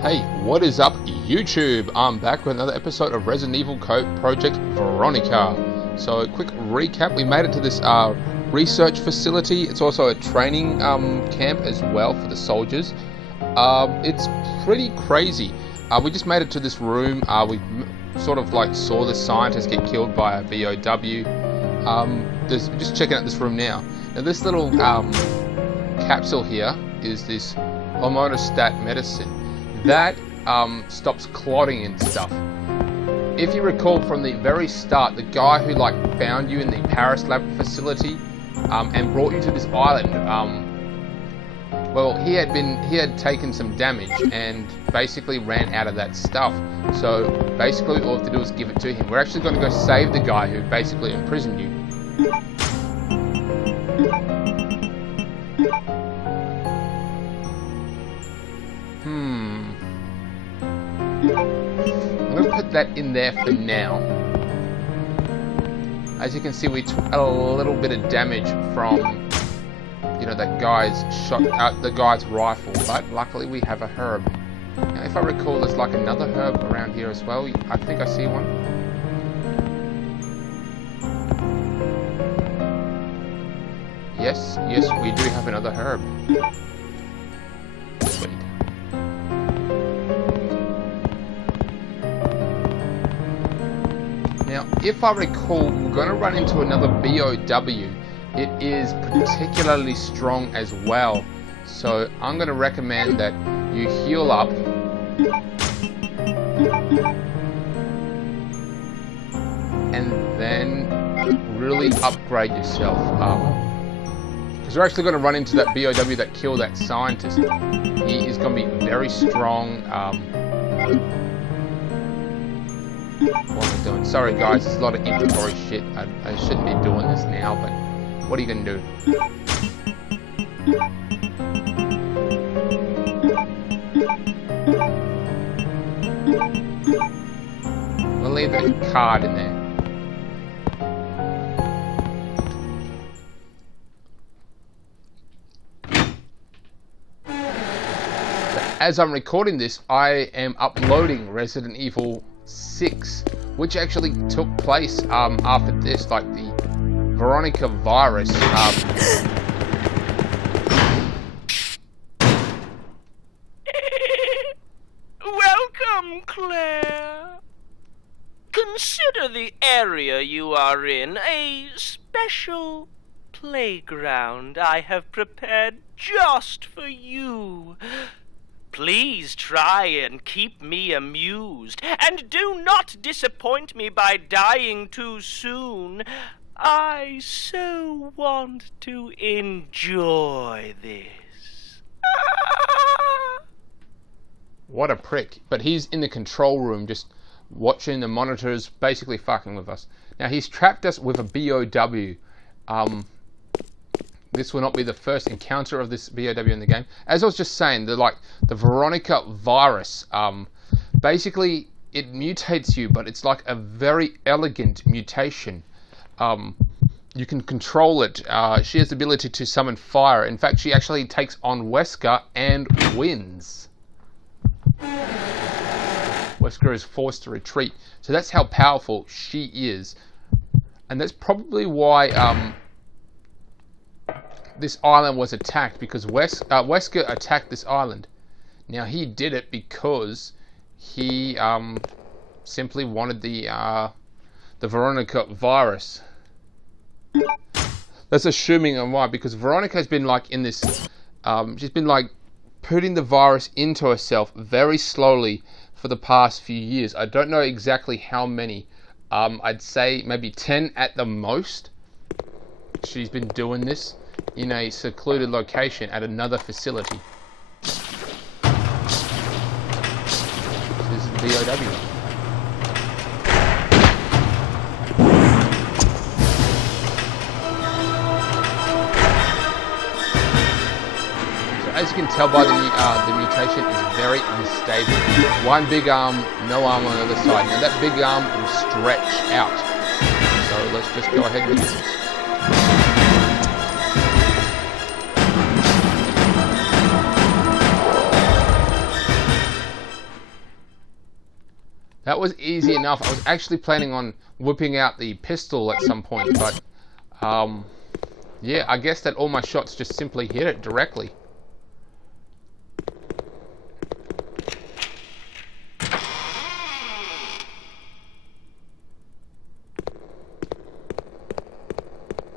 Hey, what is up YouTube? I'm back with another episode of Resident Evil Project Veronica. So a quick recap, we made it to this research facility. It's also a training camp as well for the soldiers. It's pretty crazy. We just made it to this room. We sort of like saw the scientist get killed by a BOW. Just checking out this room now. Now this little capsule here is this hormonostat medicine. That stops clotting and stuff. If you recall from the very start, the guy who found you in the Paris lab facility and brought you to this island, well, he had taken some damage and basically ran out of that stuff. So basically all we have to do is give it to him. We're actually going to go save the guy who basically imprisoned you. I'm going to put that in there for now. As you can see, we took a little bit of damage from, that guy's shot out the guy's rifle, but luckily we have a herb. Now, if I recall, there's another herb around here as well. I think I see one. Yes, we do have another herb. Sweet. Now, if I recall, we're going to run into another BOW. It is particularly strong as well. So I'm going to recommend that you heal up. And then really upgrade yourself. Because we're actually going to run into that BOW that killed that scientist. He is going to be very strong. What am I doing? Sorry guys, there's a lot of inventory shit. I shouldn't be doing this now, but what are you going to do? We'll leave the card in there. As I'm recording this, I am uploading Resident Evil 6, which actually took place after this, the Veronica virus. Welcome, Claire. Consider the area you are in a special playground I have prepared just for you. Please try and keep me amused, and do not disappoint me by dying too soon. I so want to enjoy this. What a prick. But he's in the control room just watching the monitors, basically fucking with us. Now he's trapped us with a BOW. This will not be the first encounter of this BOW in the game. As I was just saying, the Veronica virus, basically it mutates you, but it's like a very elegant mutation. You can control it. She has the ability to summon fire. In fact, she actually takes on Wesker and wins. Wesker is forced to retreat. So that's how powerful she is. And that's probably why this island was attacked, because Wesker attacked this island. Now he did it because he simply wanted the Veronica virus. That's assuming on why, because Veronica has been in this, she's been putting the virus into herself very slowly for the past few years. I don't know exactly how many. I'd say maybe 10 at the most. She's been doing this in a secluded location at another facility. This is the BOW. So as you can tell by the mutation is very unstable. One big arm, no arm on the other side. Now that big arm will stretch out. So let's just go ahead with this. That was easy enough. I was actually planning on whipping out the pistol at some point, but yeah, I guess that all my shots just simply hit it directly.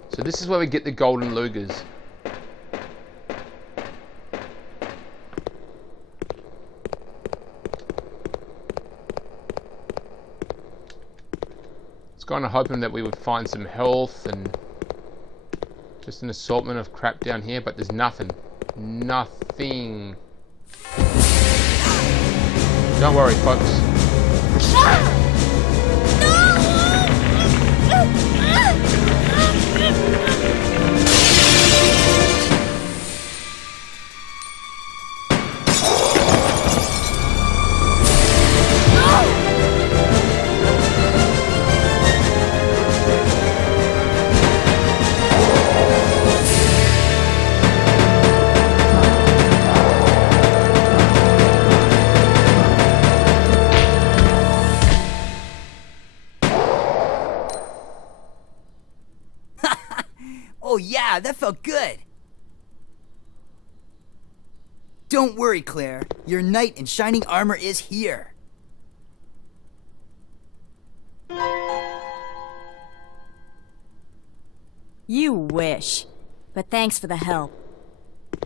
So this is where we get the golden Lugers. It's kind of hoping that we would find some health and just an assortment of crap down here, but there's nothing. Nothing. Don't worry, folks. Oh yeah, that felt good. Don't worry, Claire. Your knight in shining armor is here. You wish. But thanks for the help.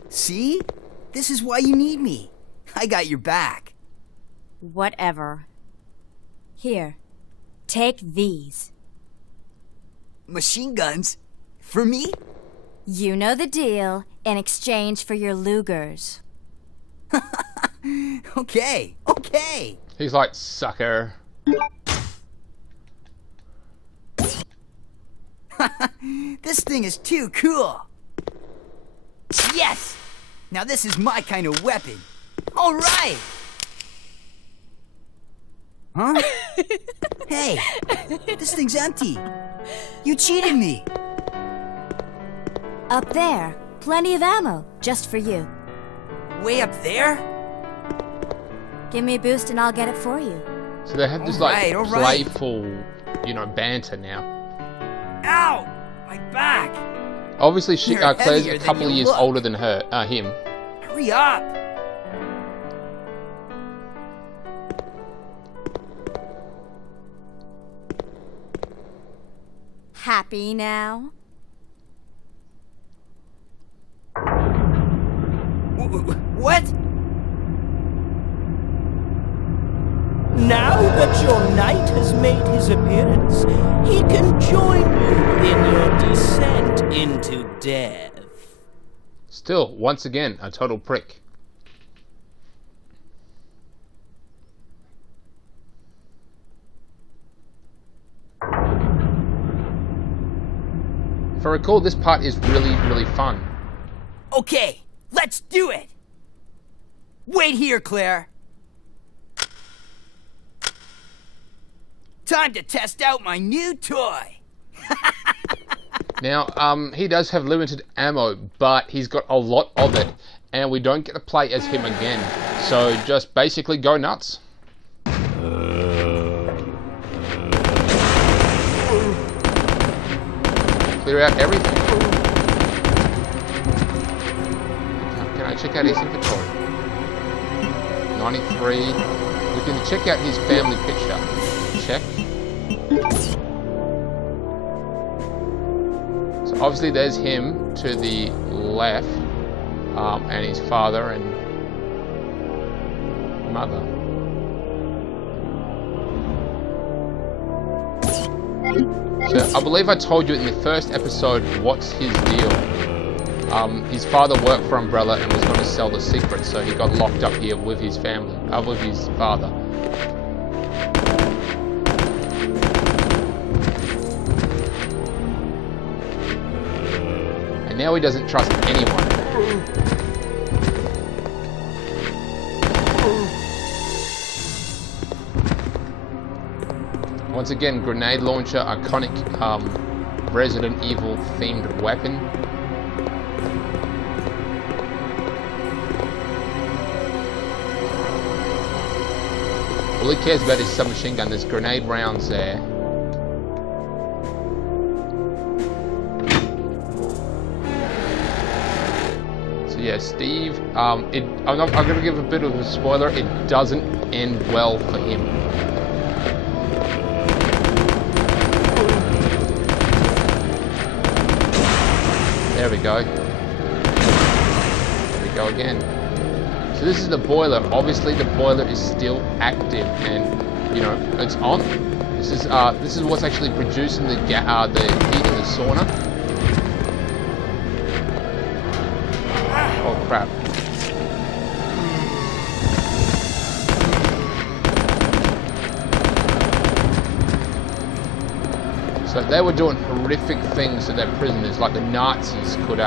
See? This is why you need me. I got your back. Whatever. Here, take these. Machine guns? For me? You know the deal, in exchange for your Lugers. Okay, okay. He's like, sucker. This thing is too cool. Yes! Now this is my kind of weapon. All right! Huh? Hey, this thing's empty. You cheated me. Up there, plenty of ammo, just for you. Way up there? Give me a boost and I'll get it for you. So they have this All like right. playful, you know, banter now. Ow! My back! Obviously, You're Claire's heavier a than couple you of years look. older than him. Hurry up! Happy now? What? Now that your knight has made his appearance, he can join you in your descent into death. Still, once again, a total prick. If I recall, this part is really, really fun. Okay, let's do it! Wait here, Claire. Time to test out my new toy. Now, he does have limited ammo, but he's got a lot of it, and we don't get to play as him again. So just basically go nuts. Clear out everything. Can I check out his inventory? 93. We can check out his family picture. Check. So obviously there's him to the left, and his father and mother. So I believe I told you in the first episode what's his deal. His father worked for Umbrella and was going to sell the secret, so he got locked up here with his family, with his father. And now he doesn't trust anyone. Once again, grenade launcher, iconic Resident Evil themed weapon. All he cares about is submachine gun. There's grenade rounds there. So yeah, Steve. I'm going to give a bit of a spoiler. It doesn't end well for him. There we go. There we go again. So this is the boiler. Obviously, the boiler is still active, and you know it's on. This is what's actually producing the heat in the sauna. Oh crap! So they were doing horrific things to their prisoners, like the Nazis could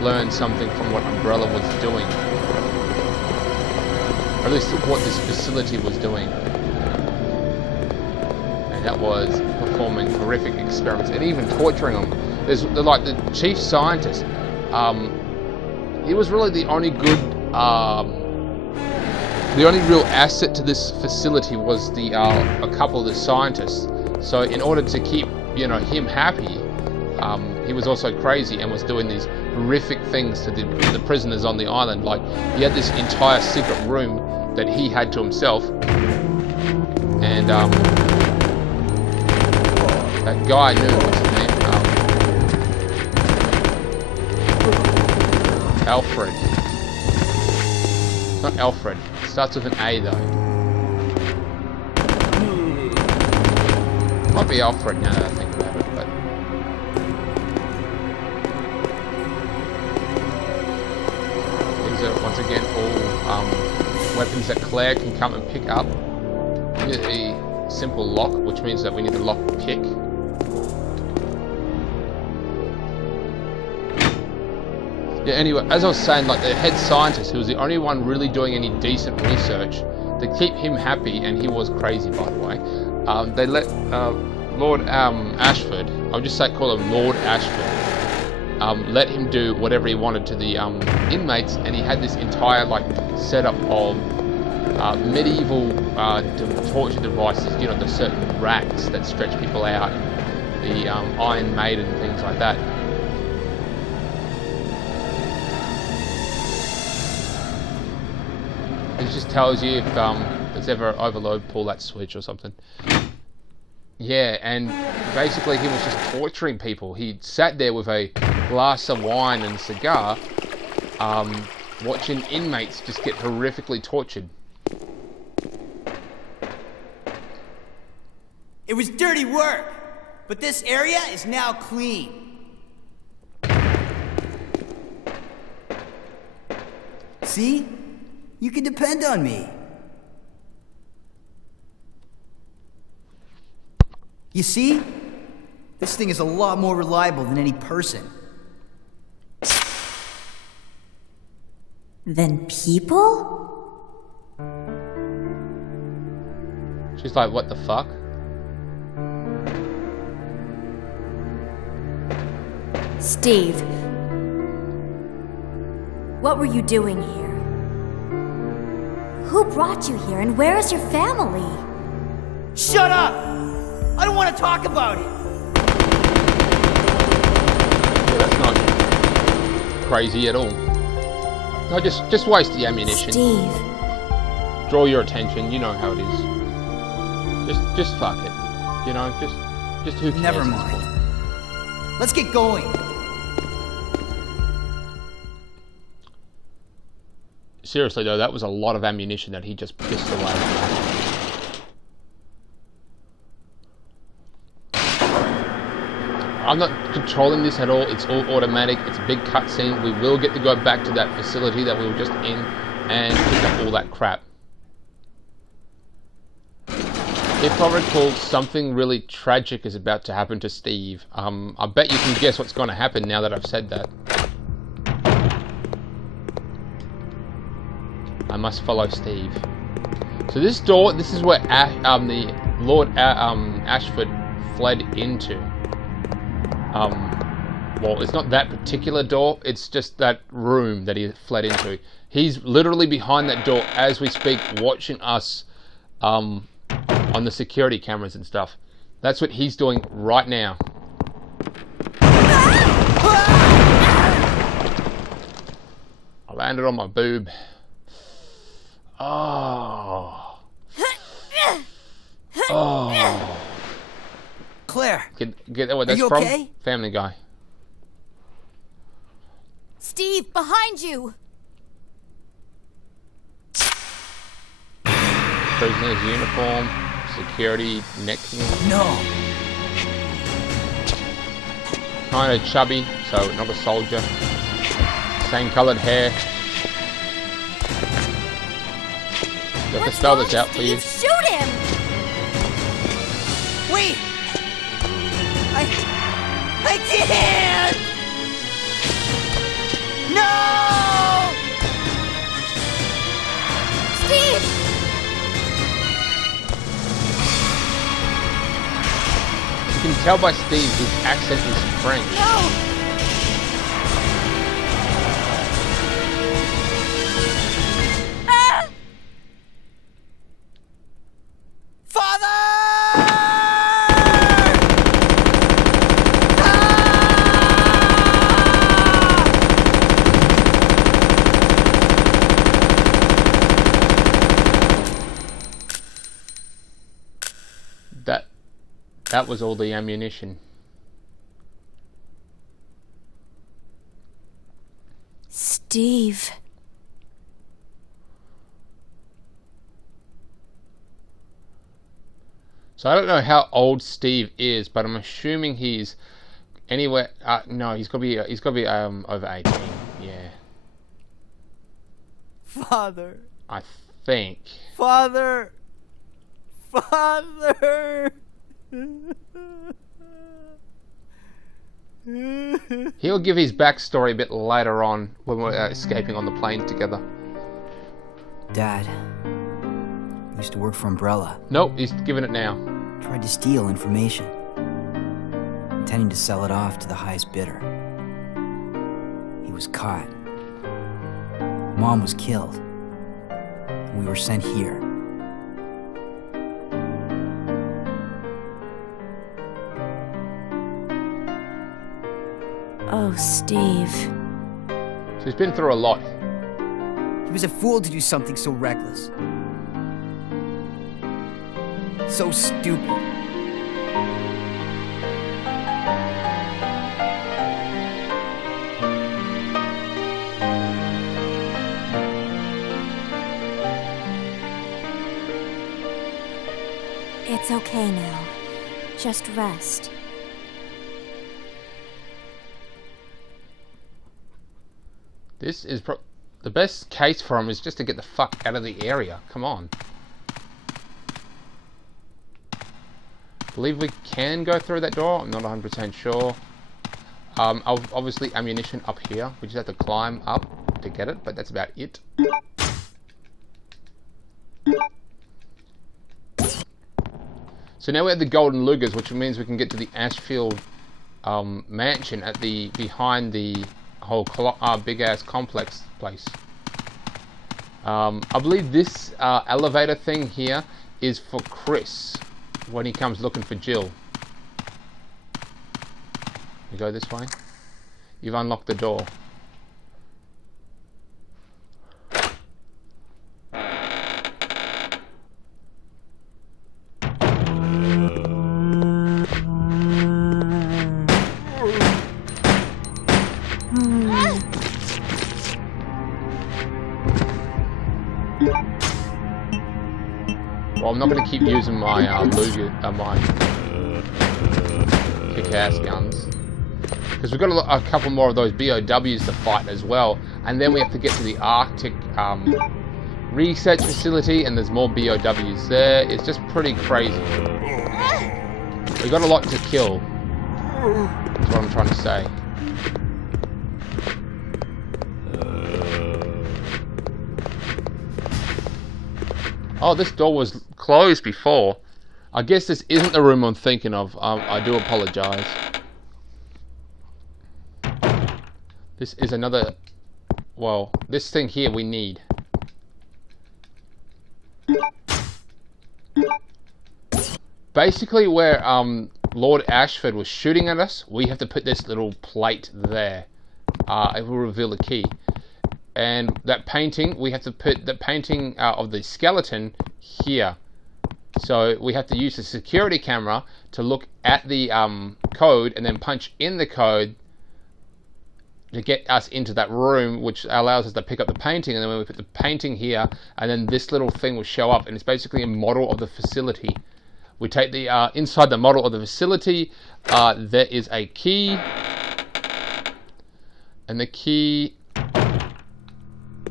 learn something from what Umbrella was doing. Or at least what this facility was doing. And that was performing horrific experiments and even torturing them. There's like the chief scientist. He was really the only good, the only real asset to this facility was a couple of the scientists. So in order to keep, you know, him happy, he was also crazy and was doing these horrific things to the prisoners on the island. Like, he had this entire secret room that he had to himself. And that guy knew, what's his name? Alfred. Not Alfred. It starts with an A though. Might be Alfred now that I think about it, but these are once again all weapons that Claire can come and pick up. We need a simple lock, which means that we need a lock pick. Yeah, anyway, as I was saying, like the head scientist, who was the only one really doing any decent research to keep him happy, and he was crazy by the way. They let Lord Ashford, I'll just call him Lord Ashford, let him do whatever he wanted to the inmates, and he had this entire like setup of medieval torture devices, you know, the certain racks that stretch people out, the Iron Maiden, things like that. It just tells you if there's ever overload, pull that switch or something. Yeah, and basically he was just torturing people. He sat there with a glass of wine and a cigar, watching inmates just get horrifically tortured. It was dirty work, but this area is now clean. See? You can depend on me. You see? This thing is a lot more reliable than any person. Than people? She's like, what the fuck? Steve, what were you doing here? Who brought you here, and where is your family? Shut up! I don't want to talk about it! Yeah, that's not crazy at all. No, just waste the ammunition. Steve. Draw your attention, you know how it is. Just fuck it. You know, just who cares? Never mind. Let's get going. Seriously though, that was a lot of ammunition that he just pissed away. I'm not controlling this at all. It's all automatic. It's a big cutscene. We will get to go back to that facility that we were just in and pick up all that crap. If I recall, something really tragic is about to happen to Steve. I bet you can guess what's going to happen now that I've said that. I must follow Steve. So this door, this is where the Lord Ashford fled into. well, it's not that particular door, it's just that room that he fled into. He's literally behind that door as we speak, watching us on the security cameras and stuff. That's what he's doing right now. I landed on my boob. Oh. Oh. Claire, Get what that's you from? okay? Family Guy. Steve, behind you! Prisoner's uniform, security neck thing. No. Kind of chubby, so not a soldier. Same coloured hair. Do I have to spell this out for you? Steve, shoot him! Wait! I can't! No! Steve! You can tell by Steve his accent is French. No! Ah! Father! That was all the ammunition. Steve. So I don't know how old Steve is, but I'm assuming he's anywhere. No, he's got to be over 18. Yeah. Father. I think. Father. Father. He'll give his backstory a bit later on when we're escaping on the plane together. Dad used to work for Umbrella. Nope, he's giving it now. Tried to steal information, intending to sell it off to the highest bidder. He was caught. Mom was killed. And we were sent here. Oh, Steve. So he's been through a lot. He was a fool to do something so reckless. So stupid. It's okay now. Just rest. This is the best case for him is just to get the fuck out of the area. Come on. Believe we can go through that door. I'm not 100% sure. Obviously ammunition up here. We just have to climb up to get it, but that's about it. So now we have the golden Lugers, which means we can get to the Ashfield mansion at the behind the whole big ass complex place. I believe this elevator thing here is for Chris when he comes looking for Jill. You go this way. You've unlocked the door. Well, I'm not going to keep using my my kick-ass guns because we've got a couple more of those BOWs to fight as well, and then we have to get to the Arctic research facility, and there's more BOWs there. It's just pretty crazy. We've got a lot to kill. That's what I'm trying to say. Oh, this door was closed before. I guess this isn't the room I'm thinking of. I do apologize. This is another... Well, this thing here we need. Basically where Lord Ashford was shooting at us, we have to put this little plate there. It will reveal the key. And that painting, we have to put the painting of the skeleton here. So we have to use the security camera to look at the code and then punch in the code to get us into that room, which allows us to pick up the painting. And then when we put the painting here, and then this little thing will show up, and it's basically a model of the facility. We take the inside the model of the facility, there is a key, and the key,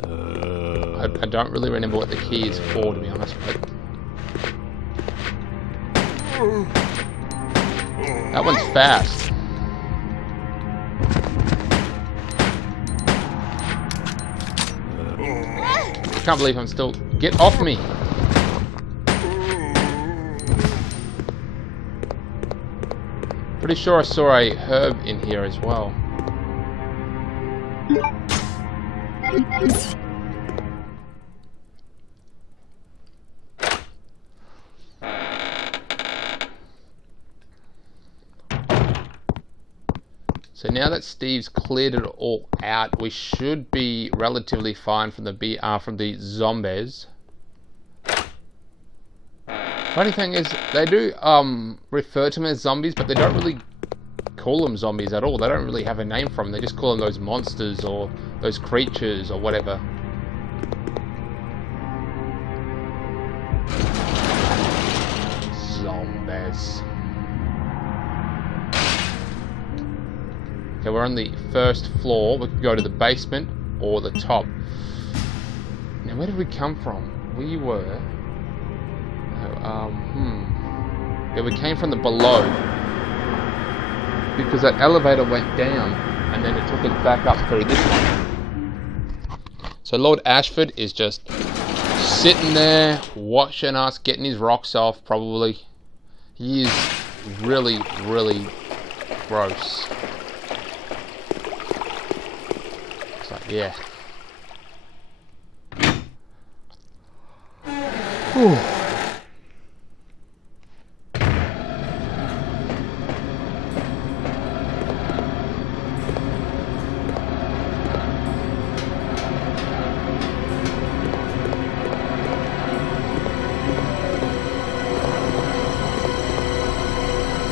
I don't really remember what the key is for, to be honest, but that one's fast. I can't believe I'm still... Get off me! Pretty sure I saw a herb in here as well. So now that Steve's cleared it all out, we should be relatively fine from the zombies. Funny thing is, they do refer to them as zombies, but they don't really call them zombies at all. They don't really have a name for them. They just call them those monsters or those creatures or whatever. Zombies. Okay, we're on the first floor. We can go to the basement or the top. Now, where did we come from? We were... Yeah, we came from the below. Because that elevator went down, and then it took us back up through this one. So Lord Ashford is just sitting there, watching us, getting his rocks off, probably. He is really, really gross. Yeah. Whew.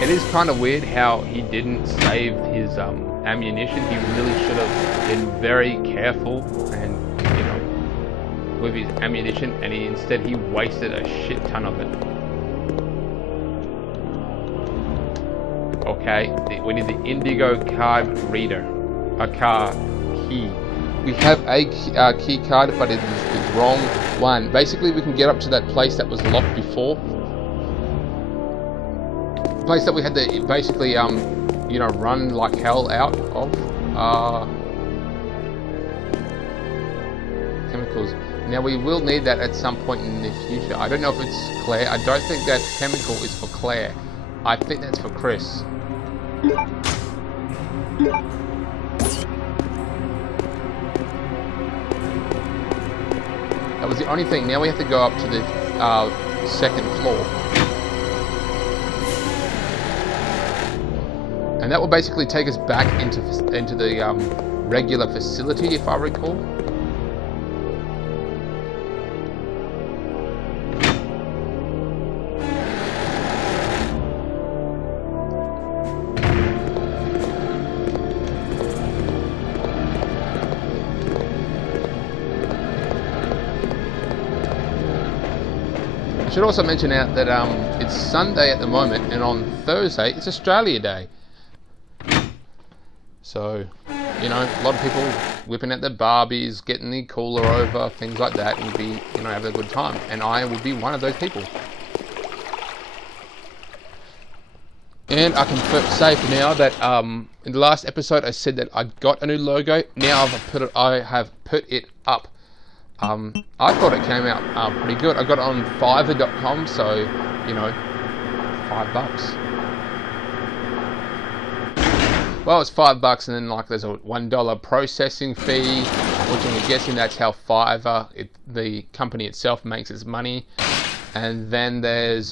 It is kind of weird how he didn't save his ammunition. He really should have been very careful and, you know, with his ammunition, and instead he wasted a shit ton of it. Okay, we need the indigo card reader, a car key. We have a key card, but it is the wrong one. Basically, we can get up to that place that was locked before. Place that we had to basically, you know, run like hell out of. Chemicals. Now we will need that at some point in the future. I don't know if it's Claire. I don't think that chemical is for Claire. I think that's for Chris. That was the only thing. Now we have to go up to the second floor. And that will basically take us back into the regular facility, if I recall. I should also mention out that it's Sunday at the moment, and on Thursday it's Australia Day. So, you know, a lot of people whipping out their Barbies, getting the cooler over, things like that, and be, you know, having a good time. And I will be one of those people. And I can say for now that in the last episode I said that I got a new logo. Now I have put it up. I thought it came out pretty good. I got it on Fiverr.com, so, you know, $5. Well, it's $5, and then like there's a $1 processing fee, which I'm guessing that's how Fiverr, the company itself, makes its money. And then there's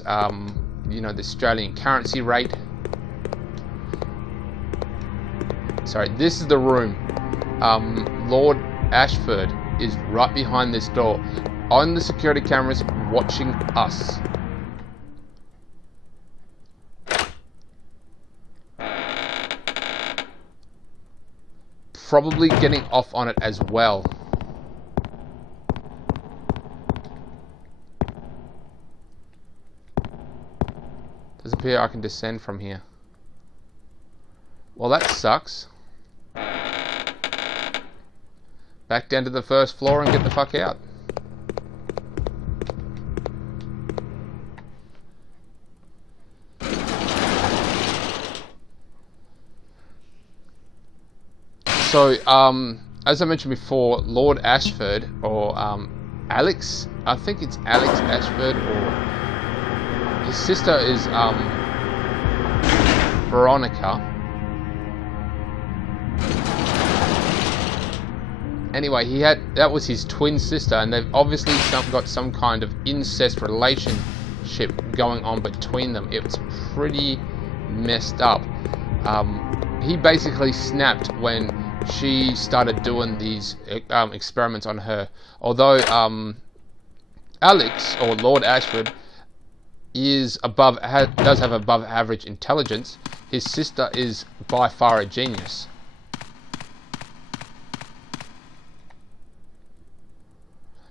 you know, the Australian currency rate. Sorry, this is the room. Lord Ashford is right behind this door, on the security cameras, watching us. Probably getting off on it as well. Does appear I can descend from here. Well, that sucks. Back down to the first floor and get the fuck out. So, as I mentioned before, Lord Ashford, or Alex, I think it's Alex Ashford, or his sister is Veronica. Anyway, that was his twin sister, and they've obviously got some kind of incest relationship going on between them. It's pretty messed up. He basically snapped when she started doing these experiments on her. Although Alex, or Lord Ashford, does have above average intelligence, his sister is by far a genius.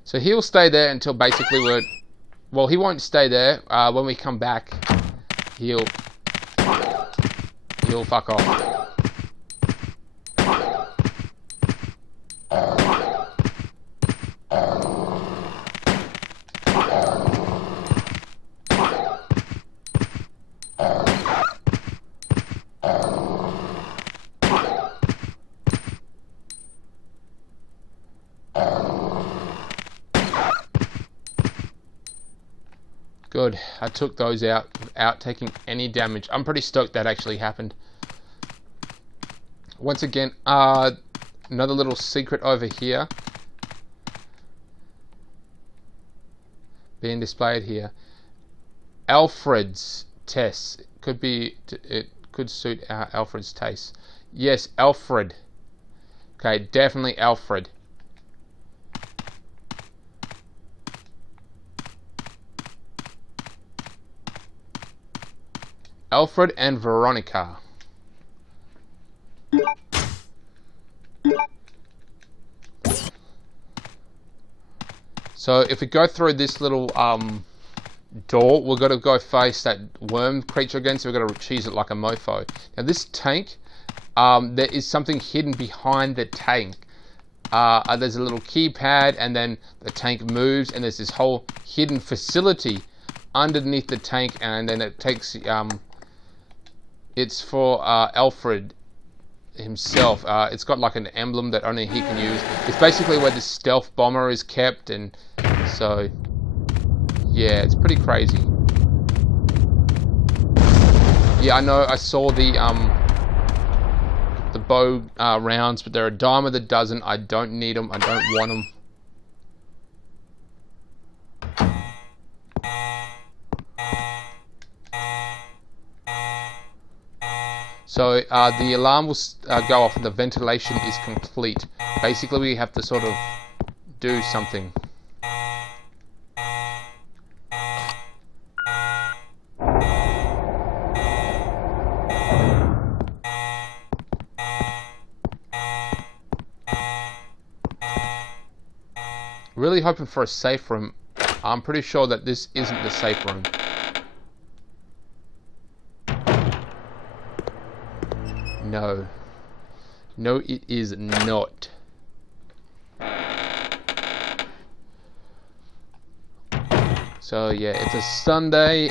So he'll stay there until basically well, he won't stay there. When we come back, he'll fuck off. Good, I took those out without taking any damage. I'm pretty stoked that actually happened. Once again, another little secret over here being displayed here. Alfred's tests it could suit Alfred's taste. Yes, Alfred. Okay, definitely Alfred. Alfred and Veronica. So if we go through this little door, we've got to go face that worm creature again, so we've got to cheese it like a mofo. Now this tank, there is something hidden behind the tank. There's a little keypad, and then the tank moves, and there's this whole hidden facility underneath the tank, and then it takes it's for Alfred himself. It's got like an emblem that only he can use. It's basically where the stealth bomber is kept, and so yeah, it's pretty crazy. Yeah, I know I saw the bow rounds, but they're a dime of the dozen. I don't need them. I don't want them. So the alarm will go off and the ventilation is complete. Basically, we have to sort of do something. Really hoping for a safe room. I'm pretty sure that this isn't the safe room. No. No, it is not. So yeah, it's a Sunday,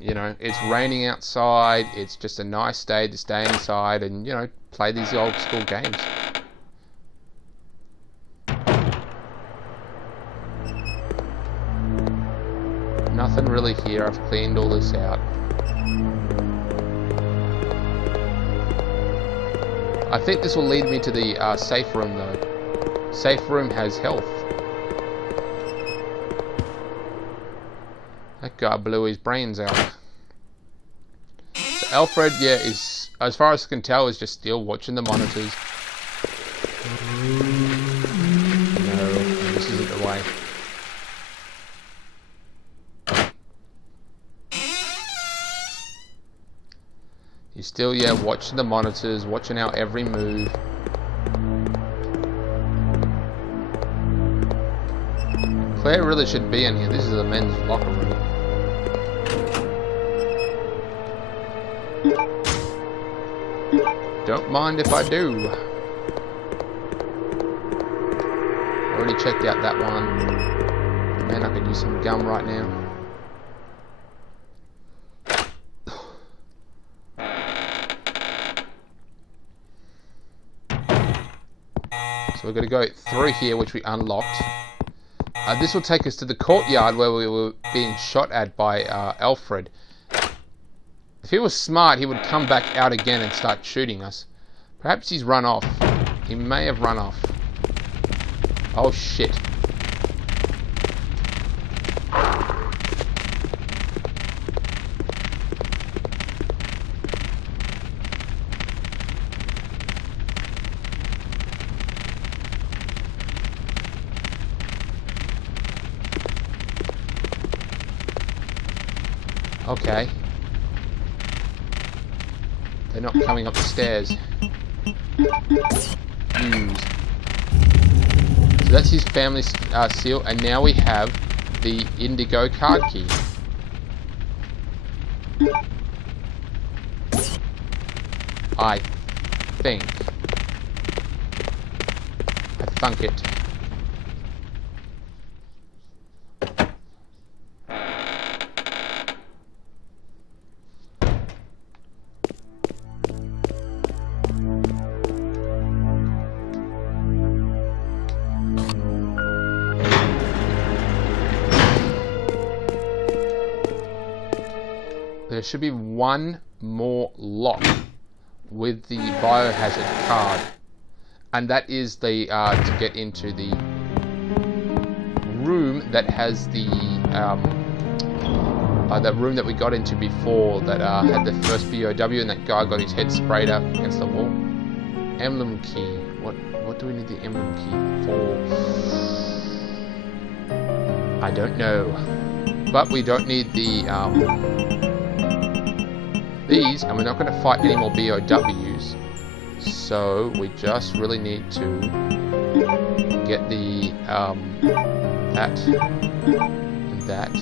you know, it's raining outside, it's just a nice day to stay inside and, you know, play these old school games. Nothing really here, I've cleaned all this out. I think this will lead me to the safe room though. Safe room has health. That guy blew his brains out. So Alfred, yeah, is, as far as I can tell, is just still watching the monitors. No, this isn't the way. He's still, yeah, watching the monitors, watching our every move. Claire really should be in here. This is the men's locker room. Don't mind if I do. Already checked out that one. Man, I could use some gum right now. So we're going to go through here, which we unlocked. This will take us to the courtyard where we were being shot at by Alfred. If he was smart, he would come back out again and start shooting us. Perhaps he's run off. He may have run off. Oh shit. Okay. They're not coming up the stairs. Use. So that's his family seal, and now we have the indigo card key. I think. I thunk it. There should be one more lock with the biohazard card, and that is the to get into the room that has the that room that we got into before that had the first BOW, and that guy got his head sprayed up against the wall. Emblem key. What do we need the emblem key for? I don't know, but we don't need the these, and we're not going to fight any more BOWs, so we just really need to get the that and that,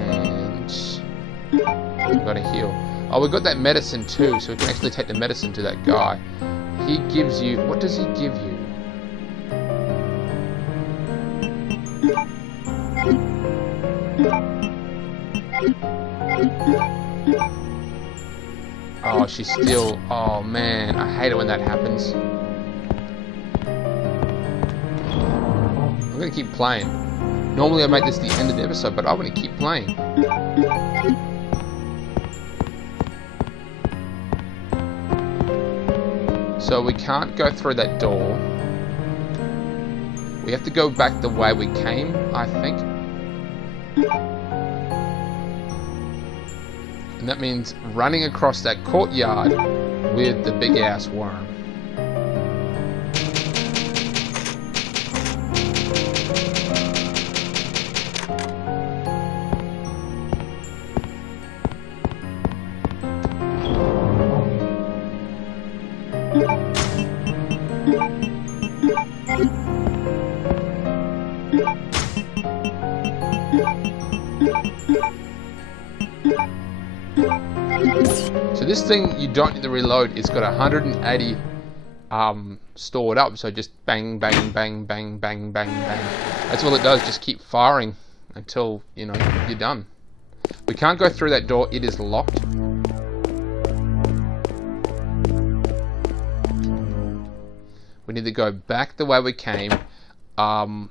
and we've got to heal. Oh, we got that medicine too, so we can actually take the medicine to that guy. He gives you, what does he give you? Oh, she's still... Oh, man. I hate it when that happens. I'm going to keep playing. Normally I make this the end of the episode, but I want to keep playing. So we can't go through that door. We have to go back the way we came, I think. And that means running across that courtyard with the big ass worm. So this thing, you don't need to reload. It's got 180 stored up, so just bang, bang, bang, bang, bang, bang, bang. That's all it does, just keep firing until, you know, you're done. We can't go through that door, it is locked. We need to go back the way we came. Oh,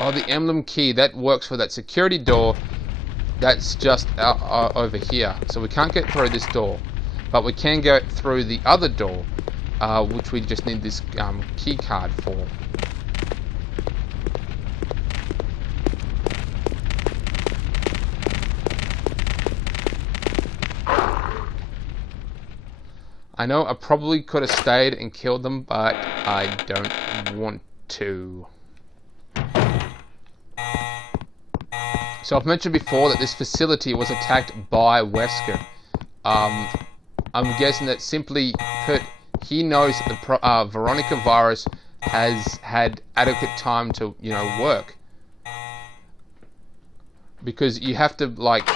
the emblem key, that works for that security door. That's just over here, so we can't get through this door. but we can go through the other door, which we just need this key card for. I know I probably could have stayed and killed them, but I don't want to. So I've mentioned before that this facility was attacked by Wesker. I'm guessing that simply put, he knows that the Veronica virus has had adequate time to, you know, work. Because you have to, like,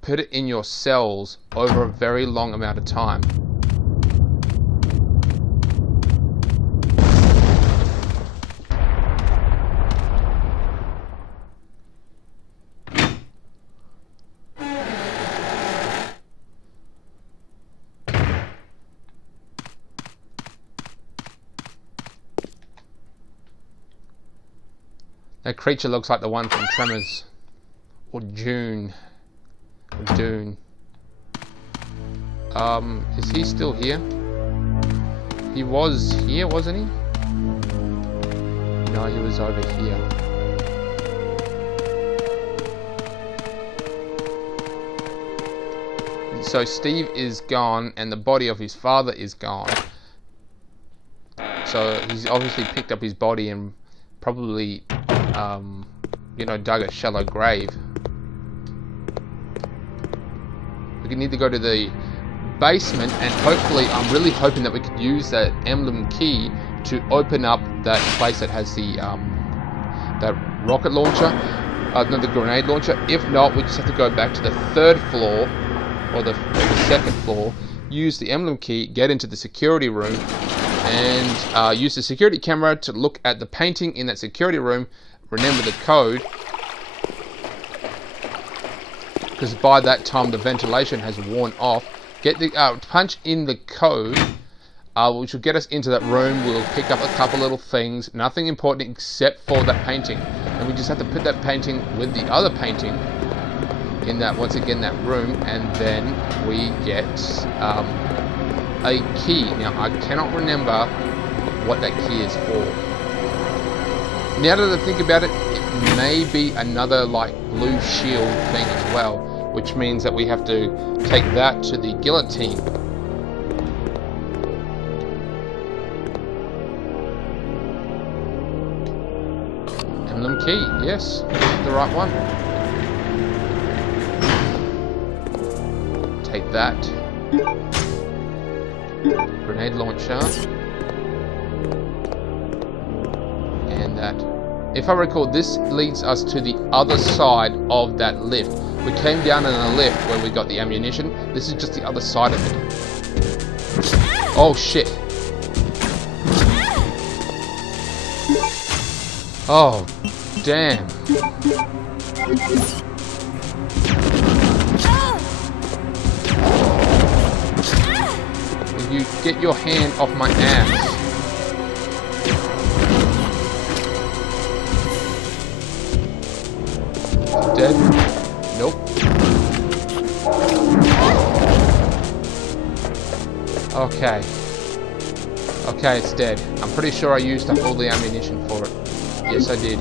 put it in your cells over a very long amount of time. That creature looks like the one from Tremors, or Dune. Is he still here? He was here, wasn't he? No, he was over here. So Steve is gone, and the body of his father is gone. So he's obviously picked up his body and probably, you know, dug a shallow grave. We need to go to the basement, and hopefully, I'm really hoping that we could use that emblem key to open up that place that has the that rocket launcher, no, the grenade launcher. If not, we just have to go back to the third floor or the second floor, use the emblem key, get into the security room, and use the security camera to look at the painting in that security room. Remember the code, because by that time the ventilation has worn off. Get the punch in the code, which will get us into that room. We'll pick up a couple little things, nothing important except for that painting, and we just have to put that painting with the other painting in that, once again, that room, and then we get a key. Now I cannot remember what that key is for. Now that I think about it, it may be another like blue shield thing as well, which means that we have to take that to the guillotine. Emblem key, yes, the right one. Take that. Grenade launcher. And that. If I recall, this leads us to the other side of that lift. We came down in a lift where we got the ammunition. This is just the other side of it. Oh shit. Oh, damn. Will you get your hand off my ass? Dead? Nope. Okay. Okay, it's dead. I'm pretty sure I used up all the ammunition for it. Yes, I did.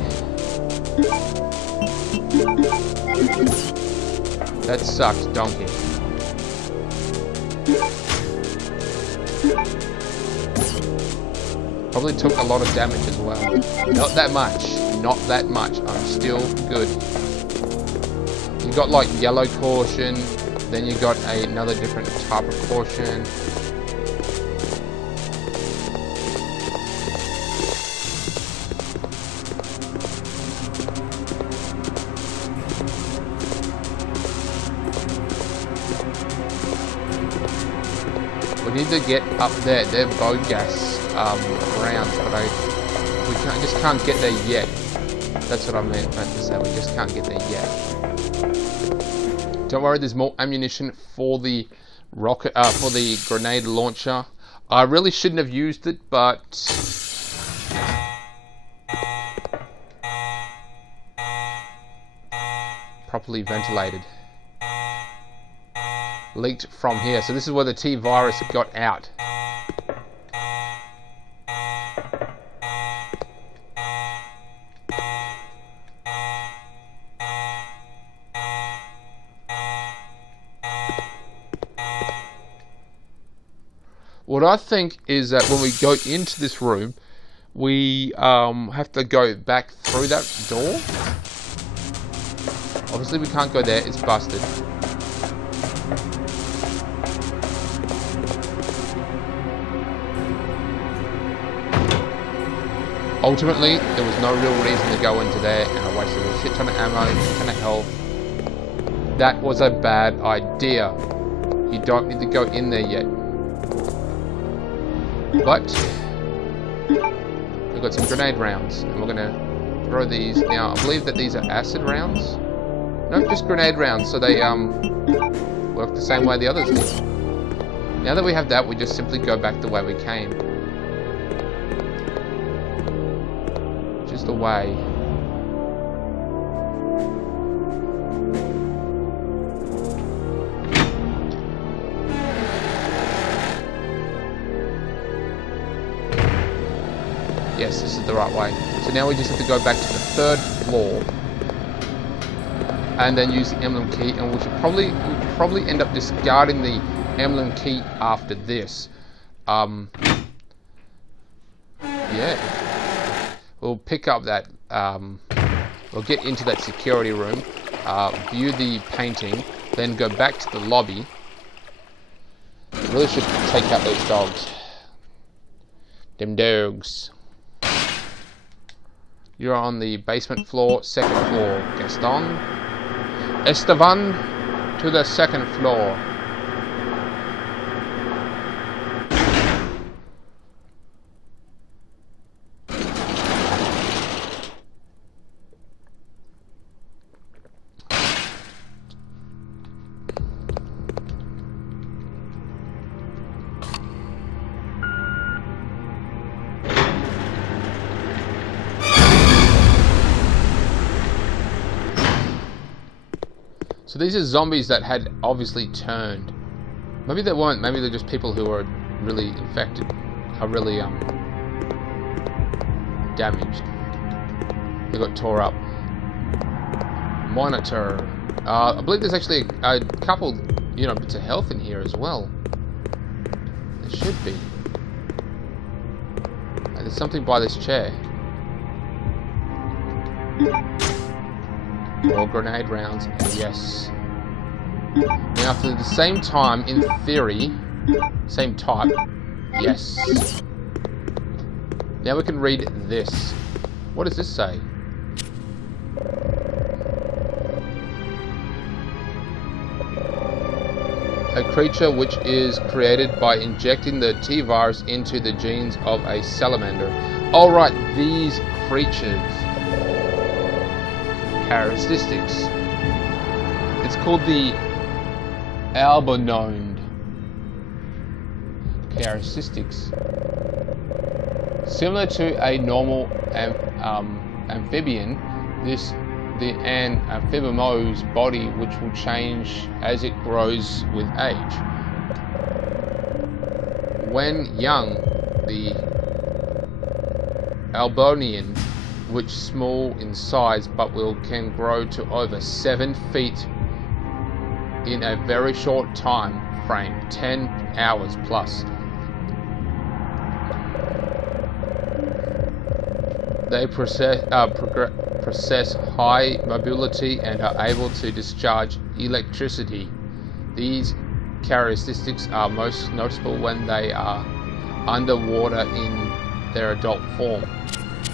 That sucked, donkey. Probably took a lot of damage as well. Not that much. Not that much. I'm still good. You got like yellow caution, then you got another different type of caution. We need to get up there. They're bow gas rounds, but we just can't get there yet. That's what I meant to say. We just can't get there yet. Don't worry, there's more ammunition for the rocket, for the grenade launcher. I really shouldn't have used it, but properly ventilated. leaked from here. So this is where the T virus got out. What I think is that when we go into this room, we have to go back through that door. Obviously we can't go there, it's busted. Ultimately, there was no real reason to go into there, and I wasted a shit ton of ammo, a shit ton of health. That was a bad idea. You don't need to go in there yet. But we've got some grenade rounds, and we're gonna throw these. Now, I believe that these are acid rounds. No, just grenade rounds, so they work the same way the others did. Now that we have that, we just simply go back the way we came. Just the way. Yes, this is the right way. So now we just have to go back to the 3rd floor and then use the emblem key, and we'll probably end up discarding the emblem key after this. Yeah. We'll pick up that, we'll get into that security room, view the painting, then go back to the lobby. Really should take out those dogs. Them dogs. You're on the basement floor, 2nd floor. Gaston. Esteban to the 2nd floor. So these are zombies that had obviously turned. Maybe they weren't. Maybe they're just people who are really infected, are really damaged. They got tore up. Monitor. I believe there's actually a couple, bits of health in here as well. There should be. And there's something by this chair. More grenade rounds, yes. Now for the same time, in theory, same type, yes. Now we can read this. What does this say? A creature which is created by injecting the T virus into the genes of a salamander. Alright, these creatures. Characteristics. It's called the albinode. Characteristics. Similar to a normal amphibian, the amphibimo's body, which will change as it grows with age. When young, the albonian, which small in size but can grow to over 7 feet in a very short time frame, 10 hours plus. They possess high mobility and are able to discharge electricity. These characteristics are most noticeable when they are underwater in their adult form.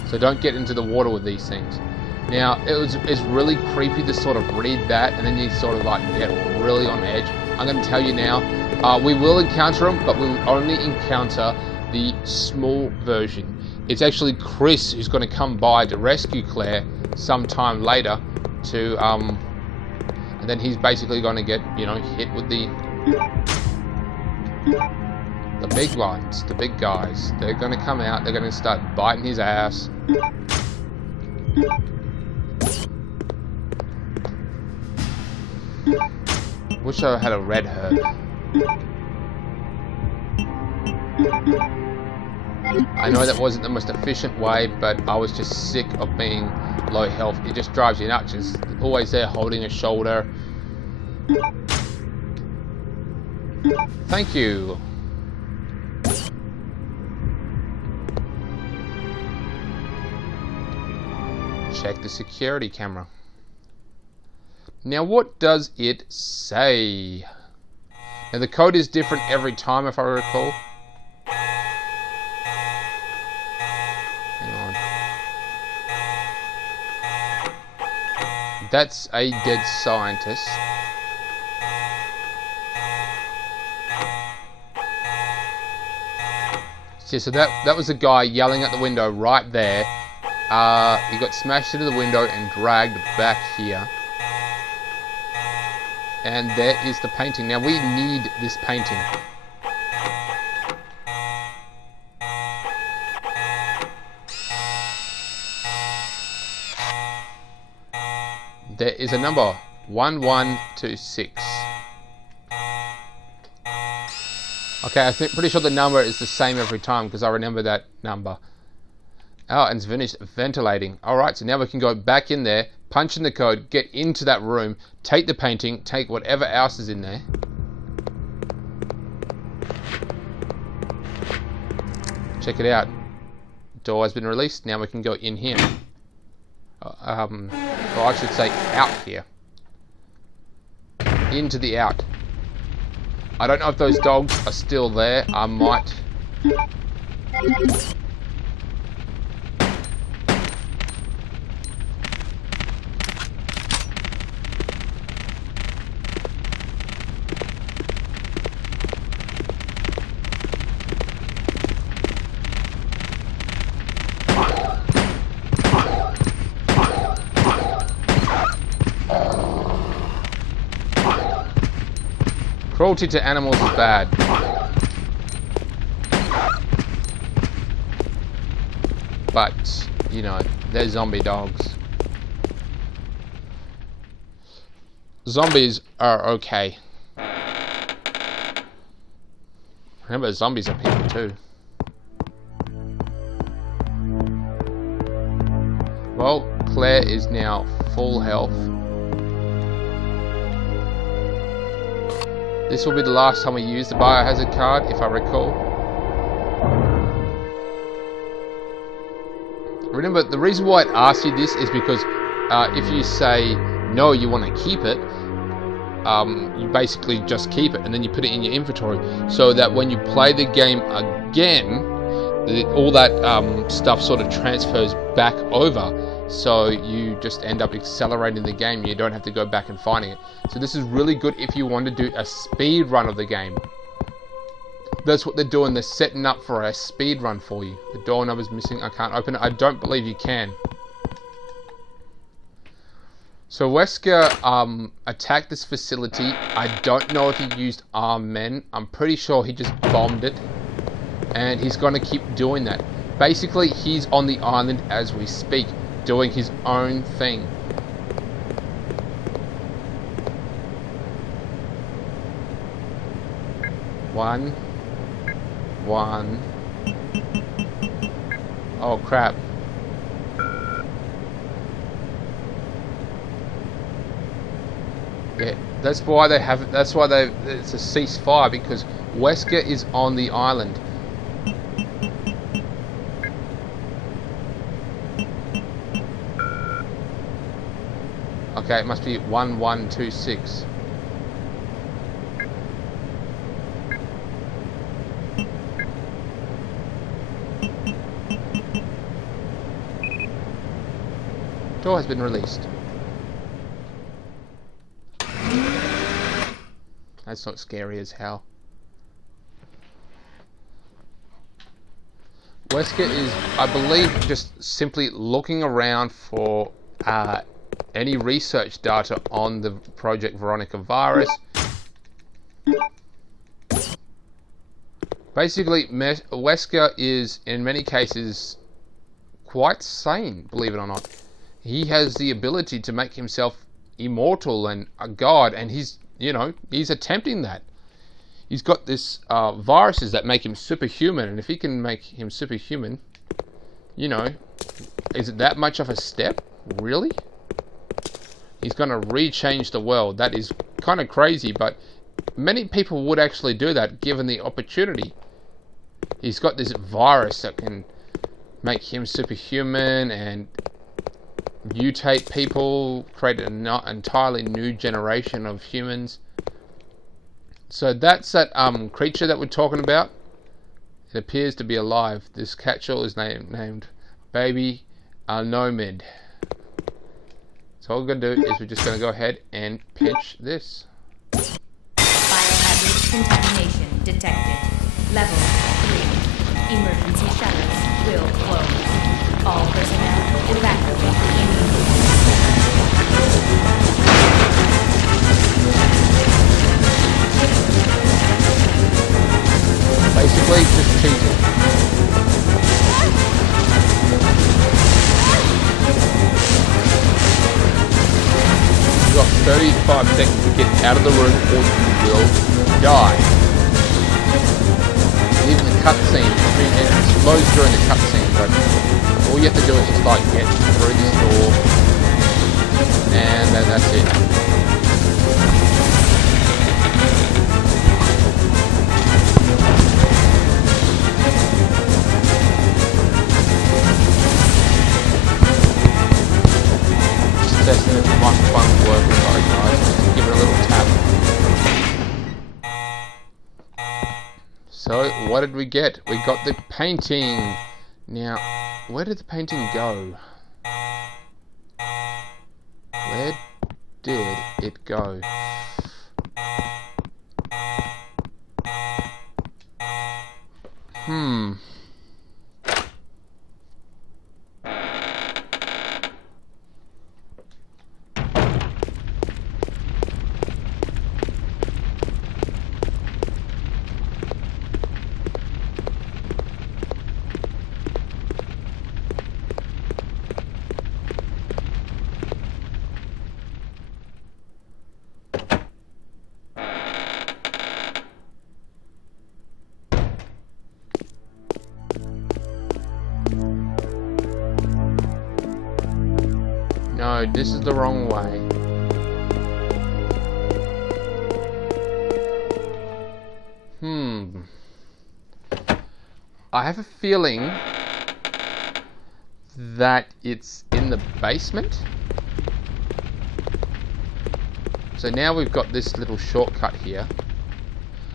So don't get into the water with these things. Now, it's really creepy to sort of read that, and then you sort of like get really on edge. I'm going to tell you now, we will encounter them, but we'll only encounter the small version. It's actually Chris who's going to come by to rescue Claire sometime later to, and then he's basically going to get, hit with the big ones, the big guys. They're going to come out, they're going to start biting his ass. Wish I had a red herb. I know that wasn't the most efficient way, but I was just sick of being low health. It just drives you nuts. Just always there holding a shoulder. Thank you. Check the security camera. Now what does it say? Now the code is different every time, if I recall. Hang on. That's a dead scientist. Yeah, so that was the guy yelling at the window right there. He got smashed into the window and dragged back here. And there is the painting. Now we need this painting. There is a number 1126. Okay, pretty sure the number is the same every time because I remember that number. Oh, and it's finished ventilating. Alright, so now we can go back in there, punch in the code, get into that room, take the painting, take whatever else is in there. Check it out. Door has been released. Now we can go in here. Or I should say out here. Into the out. I don't know if those dogs are still there. I might... Cruelty to animals is bad. But, you know, they're zombie dogs. Zombies are okay. Remember, zombies are people too. Well, Claire is now full health. This will be the last time we use the biohazard card, if I recall. Remember, the reason why it asks you this is because if you say no, you want to keep it, you basically just keep it and then you put it in your inventory so that when you play the game again, all that stuff sort of transfers back over. So you just end up accelerating the game. You don't have to go back and finding it. So this is really good if you want to do a speed run of the game. That's what they're doing. They're setting up for a speed run for you. The doorknob is missing. I can't open it. I don't believe you can. So Wesker attacked this facility. I don't know if he used armed men. I'm pretty sure he just bombed it. And he's going to keep doing that. Basically, he's on the island as we speak, doing his own thing. One. Oh crap. Yeah, that's why they have it. That's why it's a ceasefire, because Wesker is on the island. Okay, it must be 1126. Door has been released. That's not scary as hell. Wesker is, I believe, just simply looking around for any research data on the Project Veronica virus. Basically, Wesker is, in many cases, quite sane, believe it or not. He has the ability to make himself immortal and a god, and he's you know, he's attempting that. He's got this viruses that make him superhuman, and if he can make him superhuman, you know, is it that much of a step? Really? He's going to rechange the world. That is kind of crazy, but many people would actually do that given the opportunity. He's got this virus that can make him superhuman and mutate people, create an entirely new generation of humans. So that's that creature that we're talking about. It appears to be alive. This catch-all is named Baby Nomad. So all we're going to do is we're just going to go ahead and pinch this. Biohazard contamination detected. Level 3. Emergency shutters will close. All personnel evacuate immediately. Basically, just cheating. You've got 35 seconds to get out of the room or you will die. And even the cutscene, I mean, it explodes during the cutscene, but all you have to do is just like get through this door, and then that's it. Testing if the microphone will work. Sorry guys, just give it a little tap. So what did we get? We got the painting. Now, where did the painting go? Where did it go? No, this is the wrong way. I have a feeling that it's in the basement. So now we've got this little shortcut here.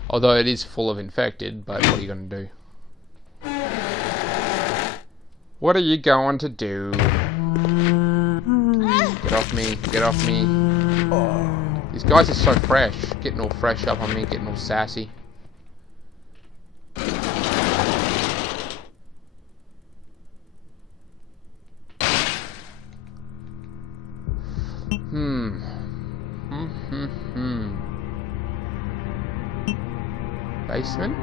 Although it is full of infected, but what are you going to do? What are you going to do? Get off me, get off me. These guys are so fresh. Getting all fresh up on me, getting all sassy. Basement?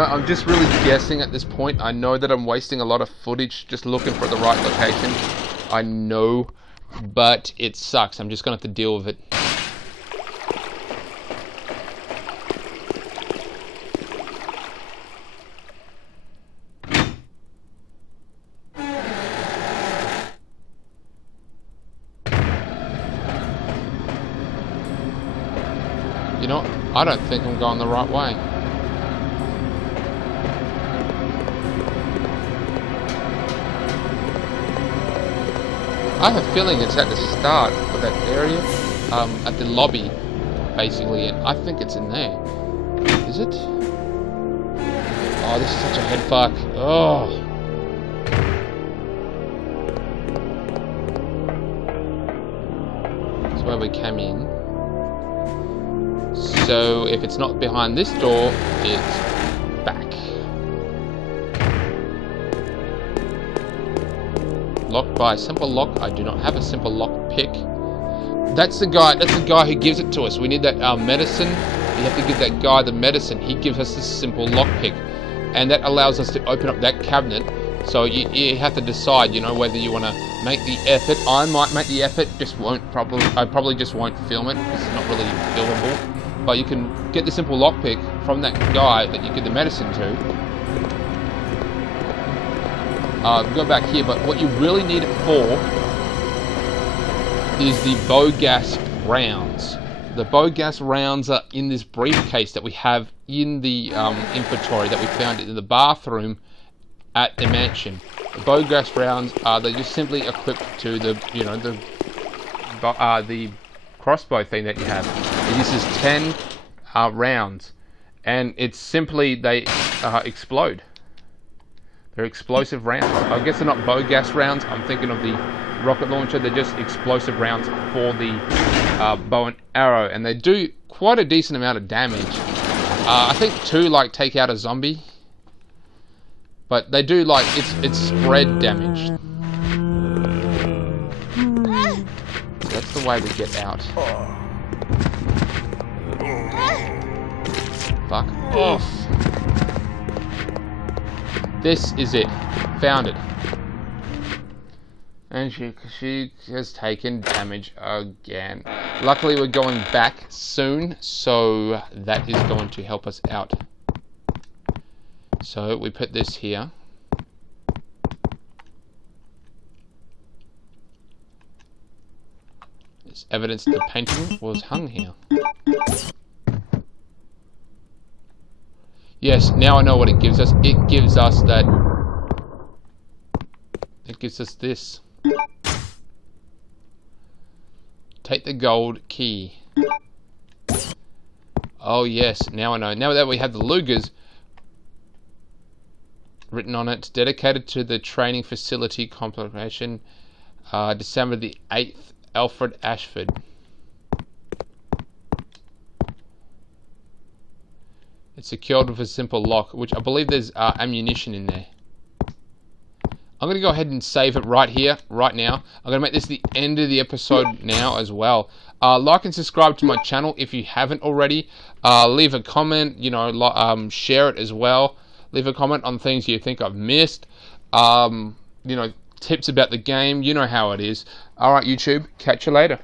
I'm just really guessing at this point. I know that I'm wasting a lot of footage just looking for the right location. I know, but it sucks. I'm just going to have to deal with it. You know, I don't think I'm going the right way. I have a feeling it's at the start of that area, at the lobby, basically, and I think it's in there. Is it? Oh, this is such a head fuck. Oh. That's where we came in. So if it's not behind this door, it's back. Locked by a simple lock. I do not have a simple lock pick. That's the guy who gives it to us. We need that medicine. We have to give that guy the medicine. He gives us this simple lock pick. And that allows us to open up that cabinet So you have to decide, you know, whether you want to make the effort. I might make the effort, I probably just won't film it because it's not really filmable. But you can get the simple lockpick from that guy that you give the medicine to. Go back here, but what you really need it for is the bow gas rounds. The bow gas rounds are in this briefcase that we have in the inventory that we found in the bathroom at the mansion. The bow gas rounds they're just simply equipped to the, you know, the crossbow thing that you have. This is 10 rounds, and it's simply they explode. They're explosive rounds. I guess they're not bow gas rounds. I'm thinking of the rocket launcher. They're just explosive rounds for the bow and arrow, and they do quite a decent amount of damage. I think 2 like take out a zombie, but they do like it's spread damage. That's the way we get out. Fuck off. This is it. Found it. And she has taken damage again. Luckily we're going back soon, so that is going to help us out. So we put this here. It's evidence the painting was hung here. Yes, now I know what it gives us. It gives us that... It gives us this. Take the gold key. Oh yes, now I know. Now that we have the Lugers written on it, dedicated to the training facility compilation, December the 8th, Alfred Ashford. It's secured with a simple lock, which I believe there's ammunition in there. I'm going to go ahead and save it right here, right now. I'm going to make this the end of the episode now as well. Like and subscribe to my channel if you haven't already. Leave a comment, you know, share it as well. Leave a comment on things you think I've missed. You know, tips about the game. You know how it is. Alright, YouTube. Catch you later.